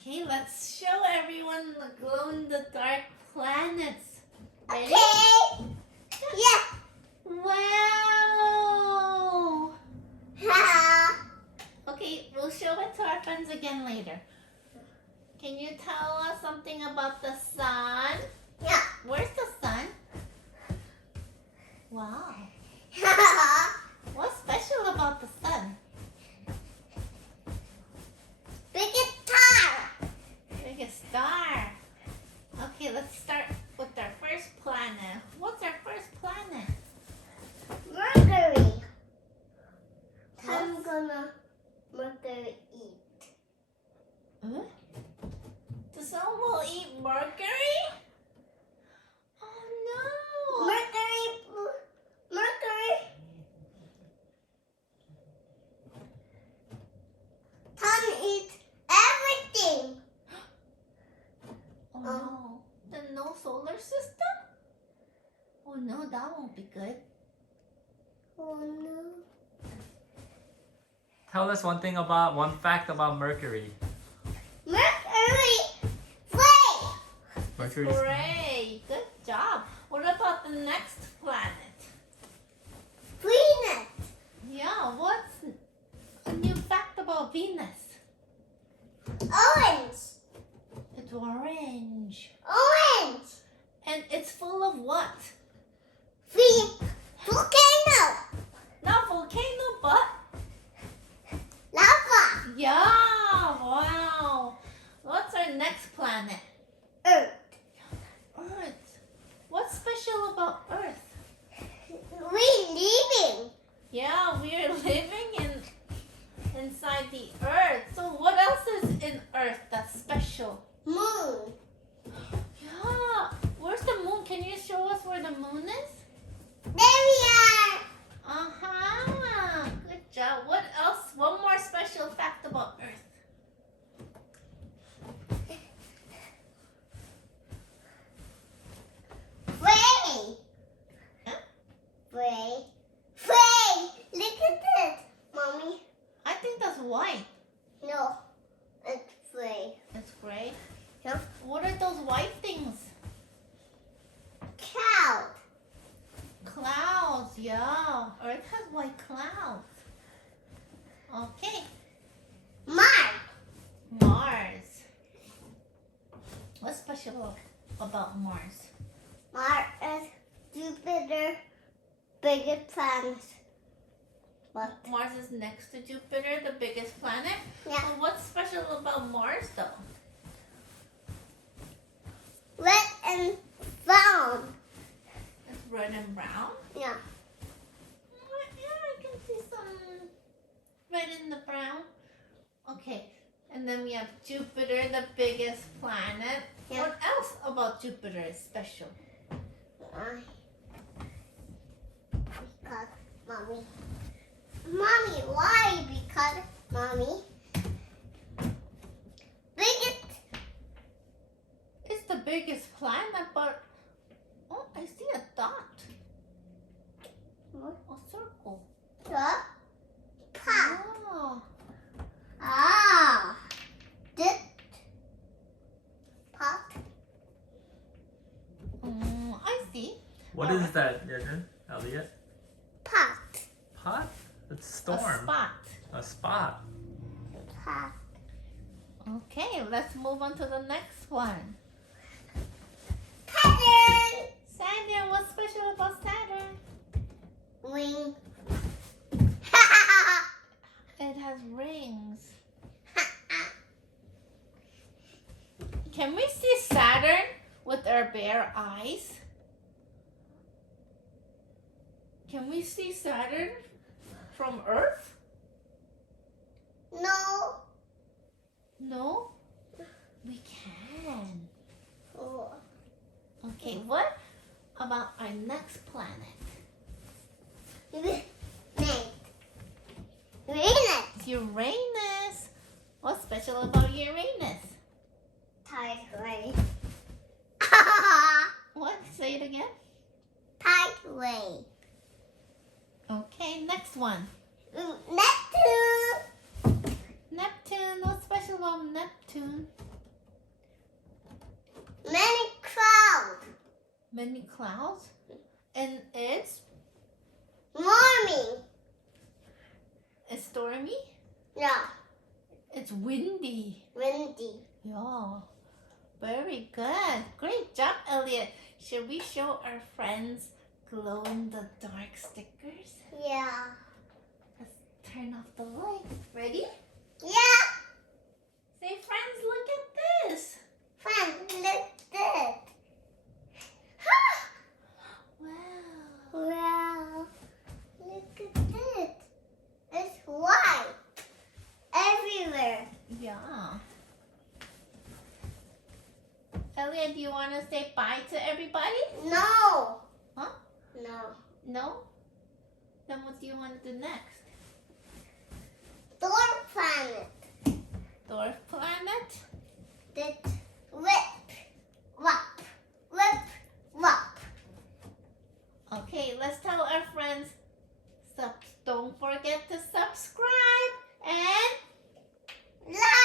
Okay, let's show everyone the glow-in-the-dark planets. Ready? Okay. Yeah. Wow! Ha. Okay, we'll show it to our friends again later. Can you tell us something about the sun? Yeah. Where's the sun? Wow. What's special about the sun? Biggest star. Biggest star. Okay, let's start with our first planet. What's our first planet? Mercury. I'm What's- gonna Mercury eat. Huh? The sun will eat Mercury? Oh no! Mercury. Sun eats everything. Oh no. Then no solar system? Oh no, that won't be good. Oh no. Tell us one fact about Mercury. Mercury. Flame. Mercury's Hooray! Good job. What about the next planet? Venus. Yeah, what's a new fact about Venus? Orange. It's orange. Orange. And it's full of what? Volcano. Not volcano, but Lava. yeah, wow. What's our next planet? Earth. Earth. What's special about Earth? We living. Yeah, we're living inside the Earth. So what else is in Earth that's special? Moon. Yeah. Where's the moon? Can you show us where the moon is? There we are. Uh-huh. Good job. What else? One more special fact about Earth. Frey. Huh? Frey. Frey. Look at this, mommy. I think that's white. No, it's Frey. It's gray. Yeah. What are those white things? Cow. Clouds. Yeah. Earth has white clouds. Okay. Mars. Mars. What's special about Mars? Mars is Jupiter, biggest planet. But Mars is next to Jupiter, the biggest planet. yeah, Well, what's special about Mars, though? red and brown. It's red and brown. Yeah. Yeah, I can see some red in the brown. Okay, and then we have Jupiter, the biggest planet. Yeah. What else about Jupiter is special? Why? Because mommy. Mommy, why? Because mommy. Biggest. It's the biggest planet, but oh, I see a dot. What? A circle. The pot. Oh, Ah. This pot. I see. What is that, Elliot? Pot. Pot? It's A storm. spot. A spot. Pot. Okay, let's move on to the next one. Pattern. Saturn, what's special about Saturn? Ring. It has rings. Can we see Saturn with our bare eyes? Can we see Saturn from Earth? No. No? We can. Oh. Okay, what about our next planet? Venus. Uranus. What's special about Uranus? Tight way. What? Say it again. Tight way. Okay, next one. Neptune. Neptune. What's special about Neptune? many clouds, and it's Morning. stormy. Yeah. It's windy. Windy. Yeah, very good. Great job, Elliot. Should we show our friends glow-in-the-dark stickers? Yeah. Let's turn off the light. Ready? Yeah. Say, friends, look at this. Fun. Look good. Wow. Wow. Look at it. It's white. Everywhere. Yeah. Elliot, do you want to say bye to everybody? No. Huh? No. No? Then what do you want to do next? Door planet. Dwarf Planet? That whip. Wop. Whip. Wop. Okay, let's tell our friends. Don't forget to subscribe and Like.